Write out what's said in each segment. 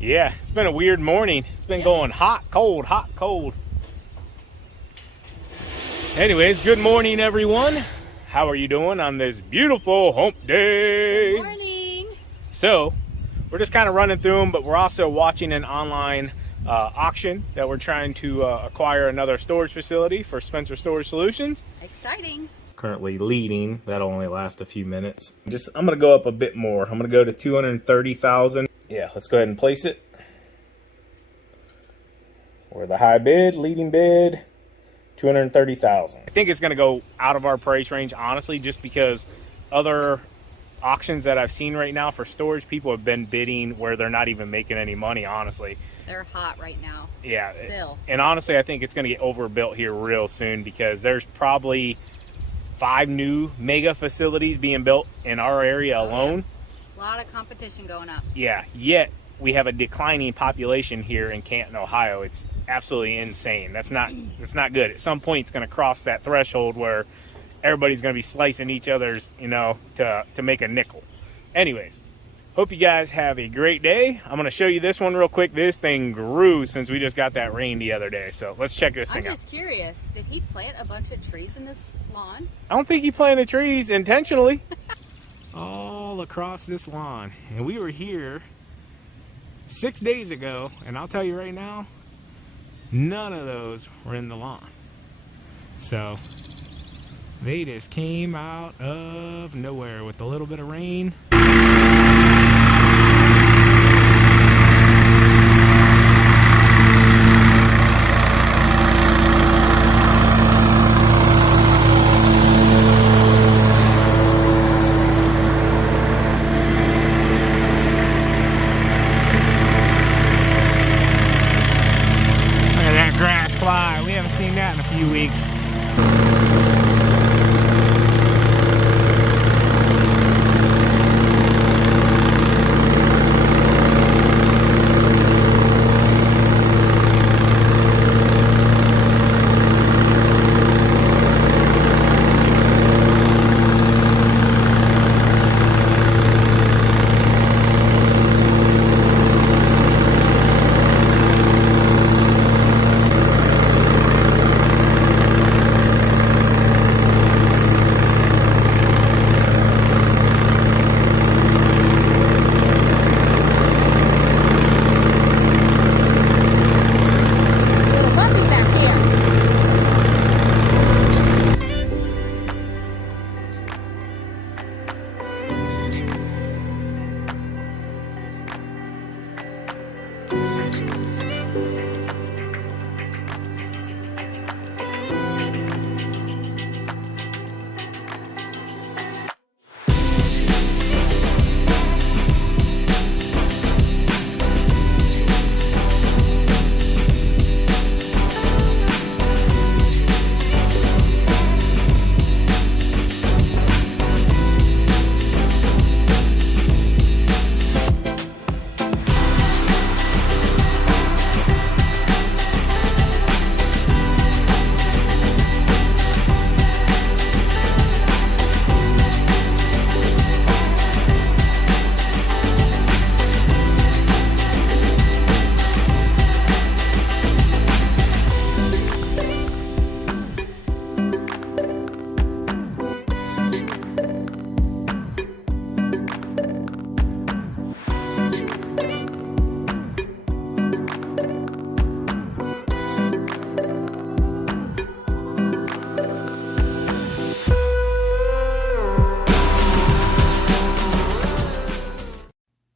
Yeah, it's been a weird morning. It's been going hot, cold, hot, cold. Anyways, good morning, everyone. How are you doing on this beautiful hump day? Good morning. So, we're just kind of running through them, but we're also watching an online auction that we're trying to acquire another storage facility for Spencer Storage Solutions. Exciting. Currently leading. That'll only last a few minutes. I'm gonna go up a bit more. I'm gonna go to 230,000. Yeah, let's go ahead and place it. We're the high bid, leading bid, 230,000. I think it's gonna go out of our price range, honestly, just because other auctions that I've seen right now for storage, people have been bidding where they're not even making any money, honestly. They're hot right now. Yeah. Still. And honestly, I think it's gonna get overbuilt here real soon because there's probably 5 new mega facilities being built in our area alone. A lot of competition going up. Yeah, yet we have a declining population here in Canton, Ohio. It's absolutely insane. That's not good. At some point, it's going to cross that threshold where everybody's going to be slicing each other's, to make a nickel. Anyways, hope you guys have a great day. I'm going to show you this one real quick. This thing grew since we just got that rain the other day. So let's check this thing out. I'm just curious. Did he plant a bunch of trees in this lawn? I don't think he planted trees intentionally. All across this lawn. And we were here 6 days ago, and I'll tell you right now, none of those were in the lawn. So they just came out of nowhere with a little bit of rain. We haven't seen that in a few weeks.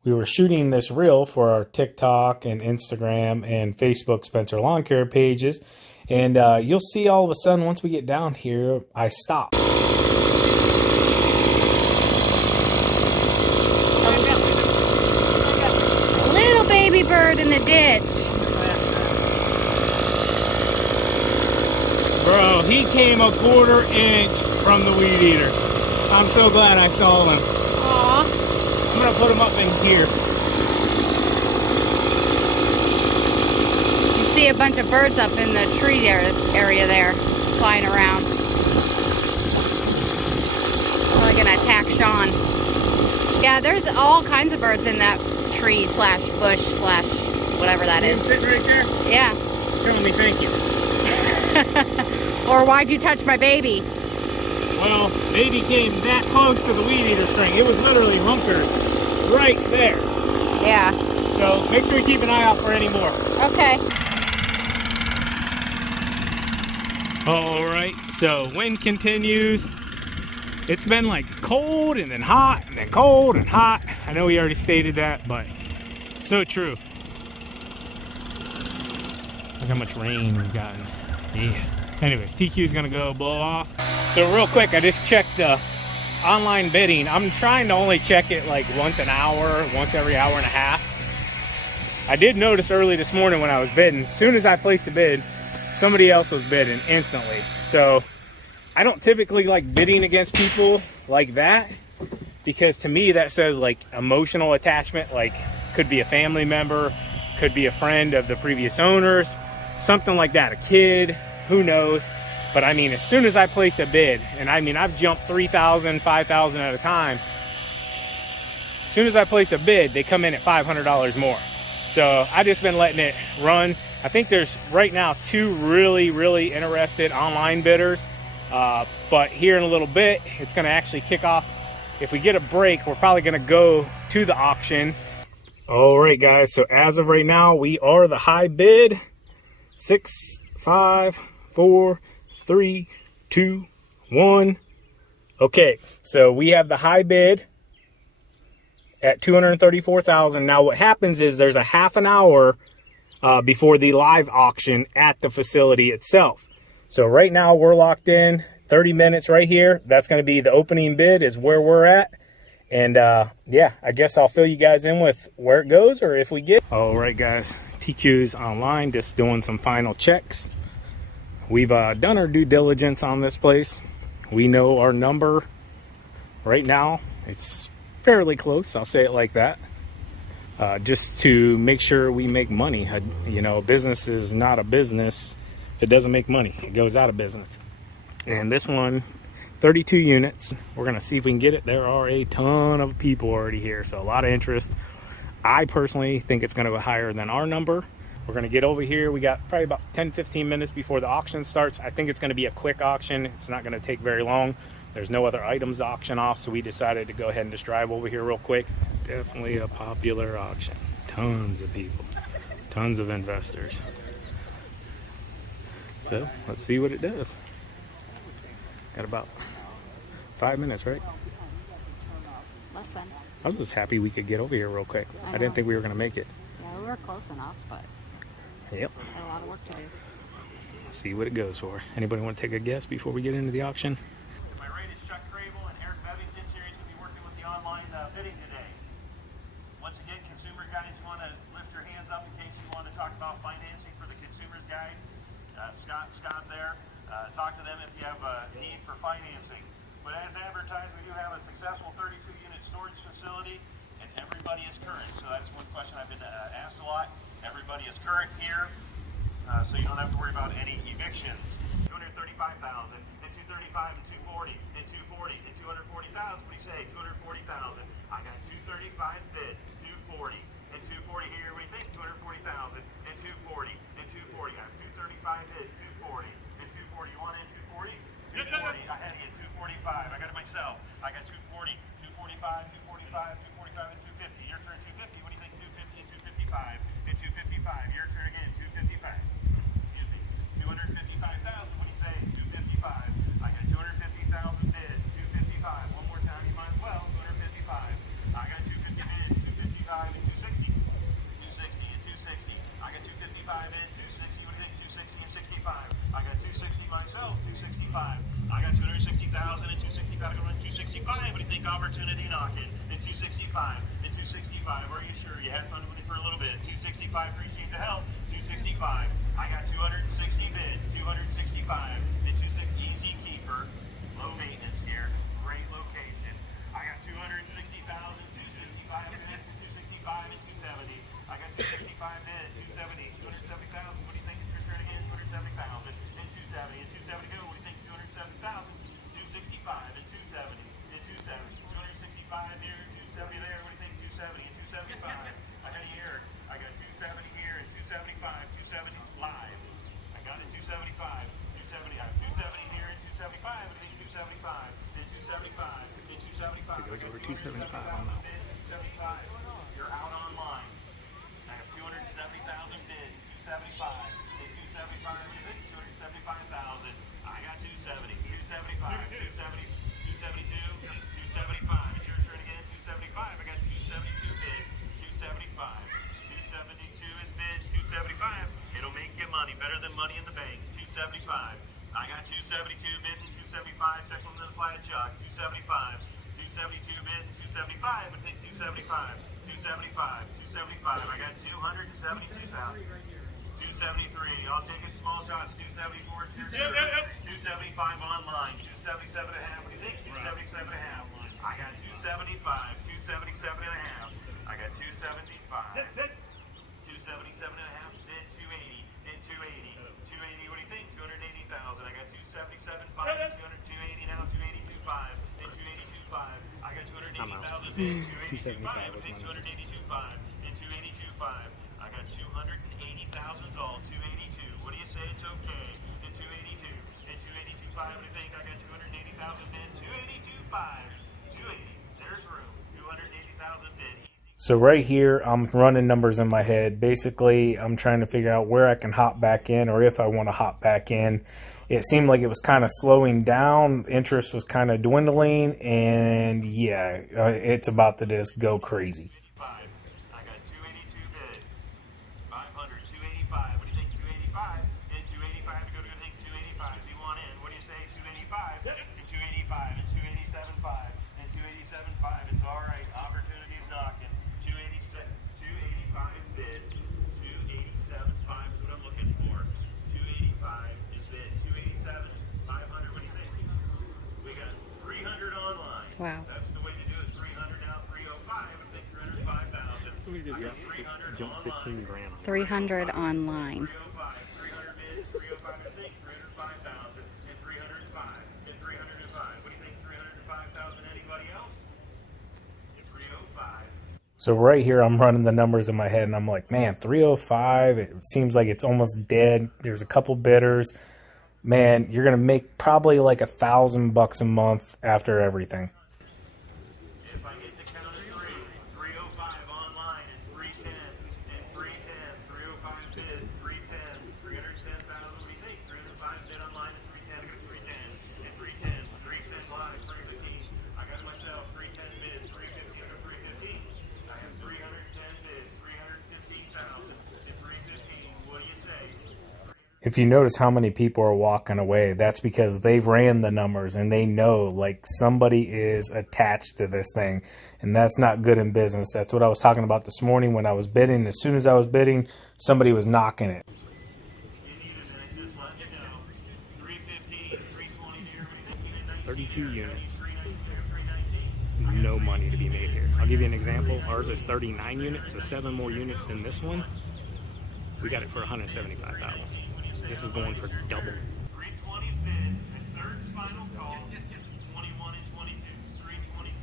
We were shooting this reel for our TikTok and Instagram and Facebook Spencer Lawn Care pages. And you'll see all of a sudden, once we get down here, I stop. A little baby bird in the ditch. Bro, he came a 1/4 inch from the weed eater. I'm so glad I saw him. Aw. I'm gonna put him up in here. You see a bunch of birds up in the tree area there, flying around. Probably gonna attack Sean. Yeah, there's all kinds of birds in that tree slash bush slash whatever that is. Sitting right there? Yeah. Telling me thank you. Or why'd you touch my baby? Well, baby came that close to the weed eater string. It was literally hunkered right there. Yeah. So make sure you keep an eye out for any more. Okay. All right, so wind continues. It's been like cold and then hot and then cold and hot. I know we already stated that, but it's so true. Look how much rain we've gotten. Yeah. Anyways, TQ is gonna go blow off. So real quick, I just checked the online bidding. I'm trying to only check it like once an hour, once every hour and a half. I did notice early this morning when I was bidding, as soon as I placed a bid, somebody else was bidding instantly. So I don't typically like bidding against people like that, because to me that says like emotional attachment, like could be a family member, could be a friend of the previous owners, something like that, a kid, who knows. But I mean, as soon as I place a bid, and I mean I've jumped 3,000, 5,000 at a time, as soon as I place a bid, they come in at $500 more. So I just been letting it run. I think there's right now 2 really interested online bidders, but here in a little bit it's going to actually kick off. If we get a break, we're probably going to go to the auction. All right guys, so as of right now we are the high bid. 6, 5, 4, 3, 2, 1. Okay, so we have the high bid at $234,000. Now what happens is there's a half an hour before the live auction at the facility itself. So right now we're locked in 30 minutes right here. That's going to be the opening bid is where we're at. And yeah, I guess I'll fill you guys in with where it goes or if we get. All right guys, TQ's online, just doing some final checks. We've done our due diligence on this place. We know our number right now. It's fairly close, I'll say it like that. Just to make sure we make money. You know, business is not a business if it doesn't make money. It goes out of business. And this one, 32 units. We're gonna see if we can get it. There are a ton of people already here, so a lot of interest. I personally think it's gonna go higher than our number. We're gonna get over here. We got probably about 10-15 minutes before the auction starts. I think it's gonna be a quick auction. It's not gonna take very long. There's no other items to auction off, so we decided to go ahead and just drive over here real quick. Definitely a popular auction. Tons of people, tons of investors. So let's see what it does. Got about 5 minutes, right? Less than. I was just happy we could get over here real quick. I didn't think we were gonna make it. Yeah, we were close enough, but yep. had a lot of work to do. See what it goes for. Anybody want to take a guess before we get into the auction? Bidding today. Once again, consumer guys, you want to lift your hands up in case you want to talk about financing for the consumer's guide. Scott there. Talk to them if you have a need for financing. But as advertised, we do have a successful 32-unit storage facility, and everybody is current. So that's one question I've been asked a lot. Everybody is current here, so you don't have to worry about any evictions. 235,000, and 235, and 240, and 240, and 240,000. What do you say? 240,000. I got 235 bid, 240, and 240 here. What do you think? 240,000, and 240, and 240. I have 235 bid, 240, and 240. You want in 240? 240. I had it 245. I got it myself. I got 240, 245, 245, 245, and 250. Your turn, 250. What do you think? 250 and 255, and 255. Your turn again, 255. Excuse me. 255,000. What do you say? 255. I got 250,000 bid, 255. One more time, you might as well. 255. I got 250 bid, 255 and 260. 260 and 260. I got 255 in, 260. What do you think? 260 and 65. I got 260 myself, 265. I got 260,000 and 265. Going to 265. What do you think? Opportunity knocking. And 265 and 265. Are you sure? You had fun with it for a little bit. 265. Appreciate the help. 265. I got 260 bid, 265 and 260. Easy keeper. Low maintenance here. Great location. I got 260,000, 265 bid, 265 and 270. I got 265 bid, 270, 270,000. What do you think? Your turn again. 270,000 and 270 and 270. Go. What do you think? 270,000, 265 and 270 and 270. 265 here, 270 there. What do you think? 270 and 275. 272 bidding, 275, second one to the flat chuck, 275, 272 bidding, 275, I think 275, 275, 275, I got 272,000. 273, I'll take it small shots, 274, 275 online, 277 and a half, what do you think? 277 and a half. I got 275, 277 and a half. I got 275. 277 and a half, then 280, then 280. 280, what do you think? 280,000. I got 277.5, 280 now, 282.5, then 282.5. I got 280,000, then 285, what do you think? 282.5, then 282.5. I got 280,000 all, 282. What do you say? It's okay. Then 282, then 282.5. What do you think? I got 280,000, then 282.5. 280. There's room. 280,000 bid. So right here, I'm running numbers in my head. Basically, I'm trying to figure out where I can hop back in, or if I want to hop back in. It seemed like it was kind of slowing down. Interest was kind of dwindling, and yeah, it's about to just go crazy. I got 282 bid. 500, 285. What do you think? 285. Then 285 to go to I think 285. Do you want in? What do you say? 285. And 285 and 287.5 and 287.5. It's all right. Opportunity's knocking. 286, 285 bid. 287.5 is what I'm looking for. 285 is bid. 287. 500. What do you think? We got 300 online. Wow. That's the way to do it. 300 now. 305. I think 305,000. So we did jump 15 grand. 300 online. 305, 300 bids, 305, I think, 305,000, and 305, and 305. What do you think, 305,000? Anybody else? And 305. So right here, I'm running the numbers in my head, and I'm like, man, 305, it seems like it's almost dead. There's a couple bidders. Man, you're going to make probably like $1,000 a month after everything. If I get the count of 305 online, and 310, and 310, 305 bid, 310, 310,000. What do you think? 305 bid online, and 310, I got 310, and 310, 310 live, 315. I got myself 310 bids, 350, I got 315. I have 310 bids, 315,000, and 315. What do you say? If you notice how many people are walking away, that's because they've ran the numbers and they know like somebody is attached to this thing, and that's not good in business. That's what I was talking about this morning when I was bidding. As soon as I was bidding, somebody was knocking it. You need a minute, just let you know. 315, 320 here, what do you think? 32 units. 392, 319. No money to be made here. I'll give you an example. Ours is 39 units, so 7 more units than this one. We got it for $175,000. This is going for double. 320 bid, and third final call. 21 and 22, 322,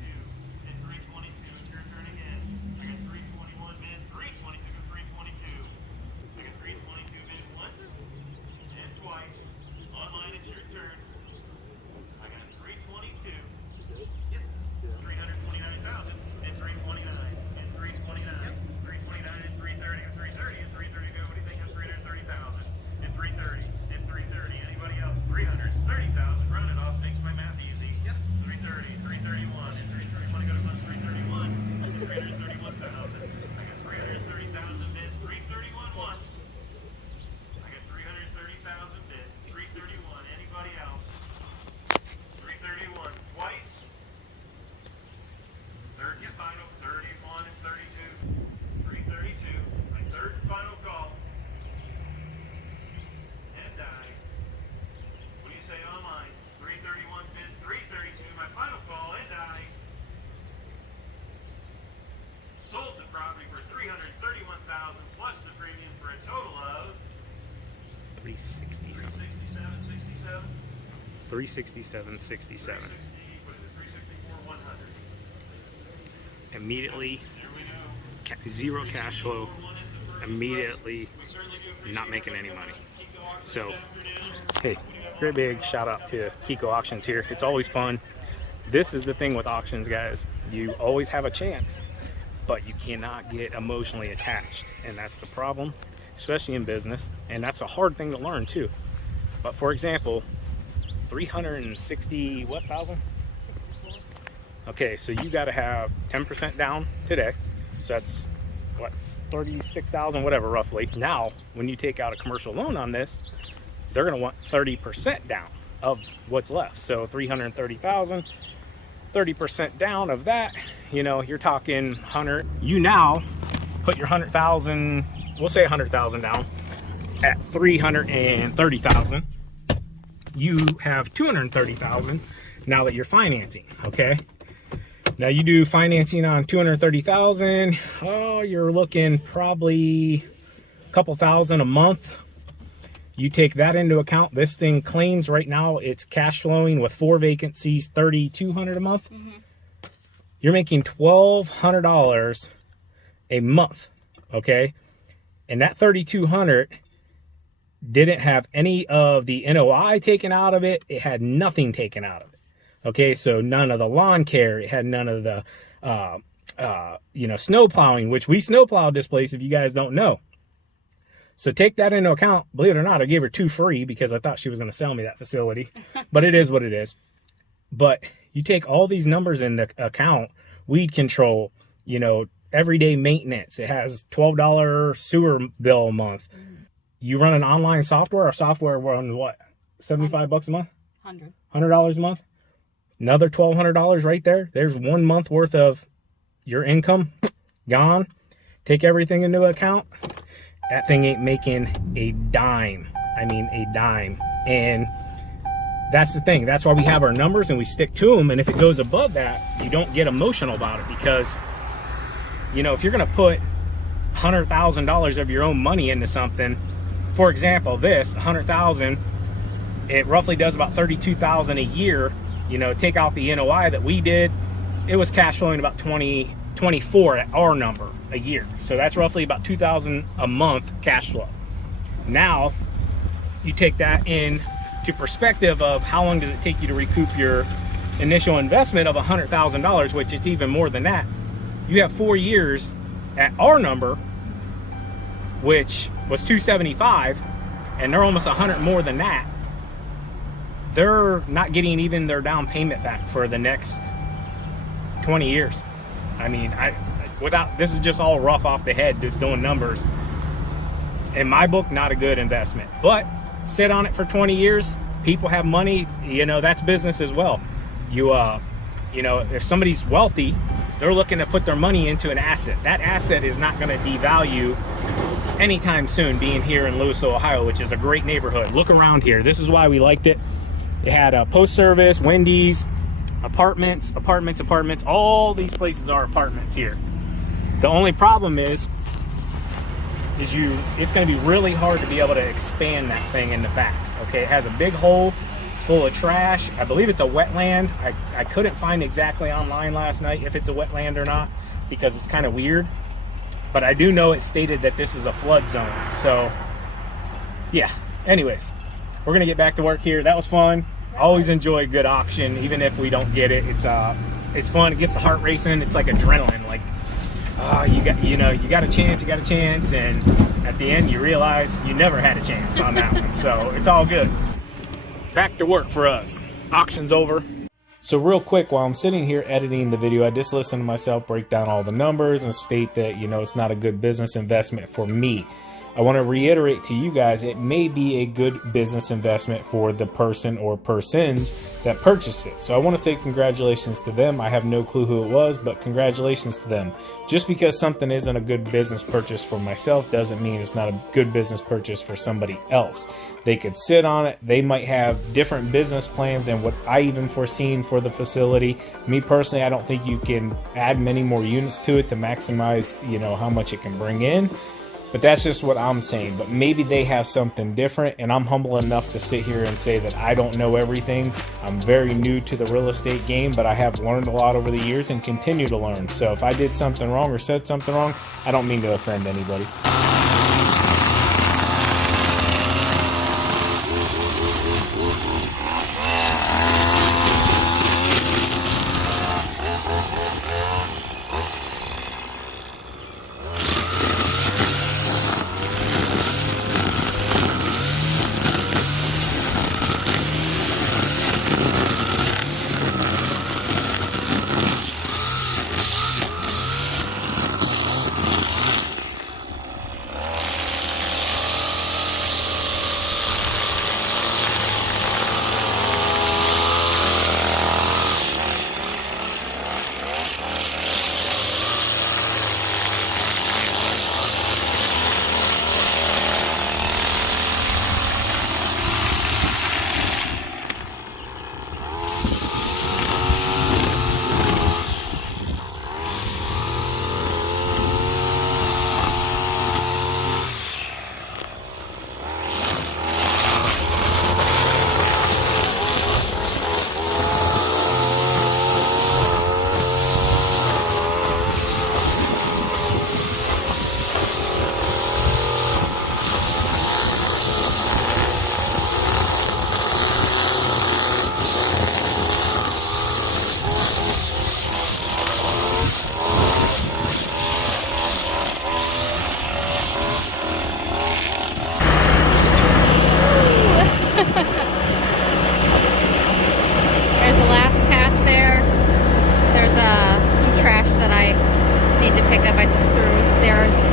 and 322. It's your turn again. I got 321 bid, 322 to 322. I got 322 bid once and twice. Online, it's your turn. I got 322. 329,000 and 329 and 329, 329 and 330 and 330 and 330 go. What do you think of 330,000 and 330 and 330? Anybody else? 330,000. Round it off. Makes my math easy. 330, 331 and 331 go to 331 and 331,000. I got 330,000 bids. 331 once. I got 330,000 bids. 331. Anybody else? 331 twice. Third and final, 31 and 32, 332, my third and final call, and die. What do you say online? 331 bid, 332, my final call, and die. Sold the property for $331,000 plus the premium for a total of 367. 367, 367.67. 360, what is it, 364, 100. Immediately, There we go. zero cash flow. Immediately, not making any money. So, hey, great big shout out to Kiko Auctions here. It's always fun. This is the thing with auctions, guys. You always have a chance, but you cannot get emotionally attached, and that's the problem, especially in business. And that's a hard thing to learn too. But for example, 360 what thousand? Okay, so you got to have 10% down today. So that's what, 36,000, whatever, roughly. Now, when you take out a commercial loan on this, they're going to want 30% down. of what's left. So 330,000, 30% down of that, you know, you're talking 100. You now put your 100,000, we'll say 100,000 down at 330,000. You have 230,000 now that you're financing, okay? Now you do financing on 230,000. Oh, you're looking probably a couple thousand a month. You take that into account. This thing claims right now it's cash flowing with 4 vacancies, 3,200 a month. You're making $1,200 a month, okay? And that 3,200 didn't have any of the NOI taken out of it. It had nothing taken out of it. Okay, so none of the lawn care. It had none of the, you know, snow plowing, which we snow plowed this place, if you guys don't know. So take that into account. Believe it or not, I gave her 2 free because I thought she was going to sell me that facility. But it is what it is. But you take all these numbers into account, weed control, you know, everyday maintenance. It has $12 sewer bill a month. You run an online software. Our software runs what? $75 a month? $100 a month? Another $1,200 right there. There's 1 month worth of your income gone. Take everything into account. That thing ain't making a dime. I mean, a dime. And that's the thing. That's why we have our numbers and we stick to them. And if it goes above that, you don't get emotional about it because, you know, if you're going to put $100,000 of your own money into something, for example, this $100,000, it roughly does about $32,000 a year. You know, take out the NOI that we did, it was cash flowing about 24 at our number a year. So that's roughly about $2,000 a month cash flow. Now you take that in to perspective of how long does it take you to recoup your initial investment of $100,000, which it's even more than that. You have 4 years at our number, which was 275, and they're almost 100 more than that. They're not getting even their down payment back for the next 20 years. I mean, this is just all rough off the head, just doing numbers. In my book, not a good investment. But sit on it for 20 years. People have money, you know, that's business as well. You know, if somebody's wealthy, they're looking to put their money into an asset. That asset is not going to devalue anytime soon, being here in Louisville, Ohio, which is a great neighborhood. Look around here. This is why we liked it. It had a post service, Wendy's, apartments. All these places are apartments here. The only problem is it's going to be really hard to be able to expand that thing in the back. Okay, it has a big hole. It's full of trash. I believe it's a wetland. I couldn't find exactly online last night if it's a wetland or not because it's kind of weird. But I do know it stated that this is a flood zone. So, yeah. Anyways, we're going to get back to work here. That was fun. Always enjoy a good auction, even if we don't get it. It's fun. It gets the heart racing. It's like adrenaline. Like, you got a chance, and at the end you realize you never had a chance on that one. So it's all good. Back to work for us. Auction's over. So real quick, while I'm sitting here editing the video, I just listened to myself break down all the numbers and state that, you know, it's not a good business investment for me. I want to reiterate to you guys, it may be a good business investment for the person or persons that purchased it. So I want to say congratulations to them. I have no clue who it was, but congratulations to them. Just because something isn't a good business purchase for myself doesn't mean it's not a good business purchase for somebody else. They could sit on it. They might have different business plans than what I even foreseen for the facility. Me personally, I don't think you can add many more units to it to maximize, you know, how much it can bring in. But that's just what I'm saying. But maybe they have something different, and I'm humble enough to sit here and say that I don't know everything. I'm very new to the real estate game, but I have learned a lot over the years and continue to learn. So if I did something wrong or said something wrong, I don't mean to offend anybody.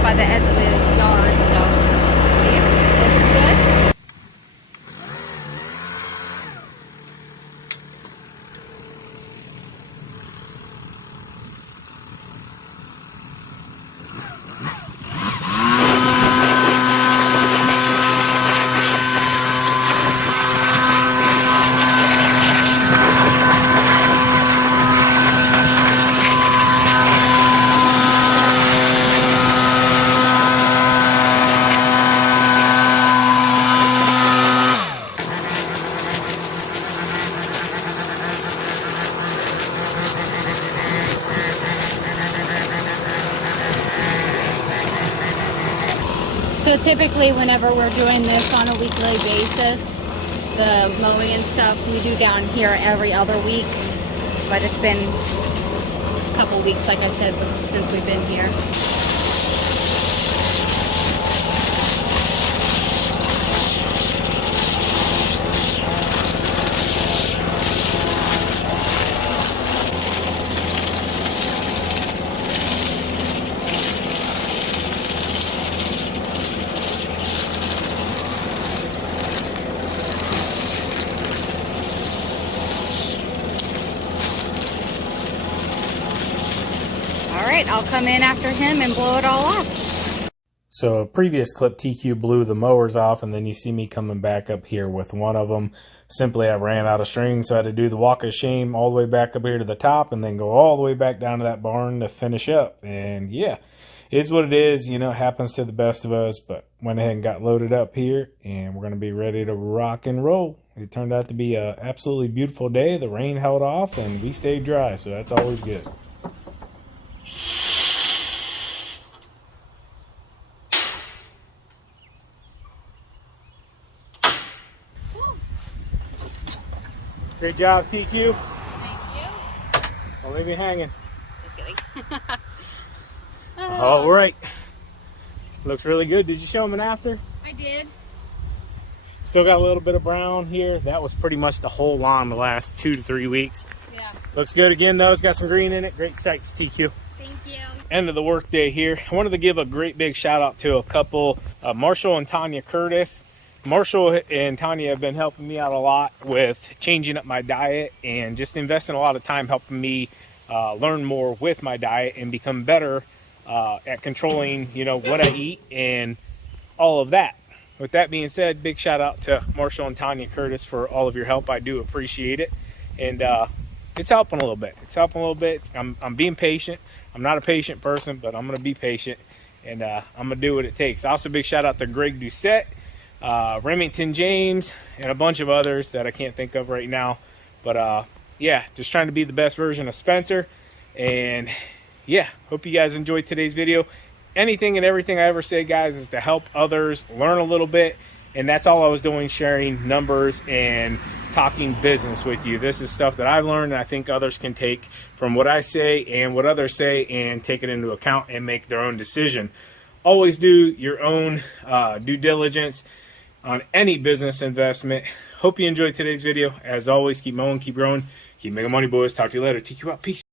by the edge of the yard. So yeah, looks good. So typically whenever we're doing this on a weekly basis, the mowing and stuff, we do down here every other week. But it's been a couple weeks, like I said, since we've been here. Alright, I'll come in after him and blow it all off. So a previous clip, TQ blew the mowers off, and then you see me coming back up here with one of them. Simply, I ran out of string, so I had to do the walk of shame all the way back up here to the top, and then go all the way back down to that barn to finish up. And yeah, it is what it is. You know, it happens to the best of us, but went ahead and got loaded up here, and we're going to be ready to rock and roll. It turned out to be an absolutely beautiful day. The rain held off, and we stayed dry, so that's always good. Great job, TQ. Thank you. Don't leave me hanging. Just kidding. All right. Looks really good. Did you show them an after? I did. Still got a little bit of brown here. That was pretty much the whole lawn the last 2 to 3 weeks. Yeah. Looks good again, though. It's got some green in it. Great stripes, TQ. Thank you. End of the work day here. I wanted to give a great big shout out to a couple, Marshall and Tanya Curtis. Marshall and Tanya have been helping me out a lot with changing up my diet and just investing a lot of time helping me learn more with my diet and become better at controlling, you know, what I eat and all of that. With that being said, big shout out to Marshall and Tanya Curtis for all of your help. I do appreciate it. And it's helping a little bit. It's helping a little bit. I'm being patient. I'm not a patient person, but I'm going to be patient. And I'm going to do what it takes. Also, big shout out to Greg Doucette, Remington James, and a bunch of others that I can't think of right now. But yeah, just trying to be the best version of Spencer. And yeah, hope you guys enjoyed today's video. Anything and everything I ever say, guys, is to help others learn a little bit. And that's all I was doing, sharing numbers and talking business with you. This is stuff that I've learned, and I think others can take from what I say and what others say and take it into account and make their own decision. Always do your own due diligence on any business investment. Hope you enjoyed today's video. As always, keep mowing, keep growing, keep making money, boys. Talk to you later. TQ out. Peace.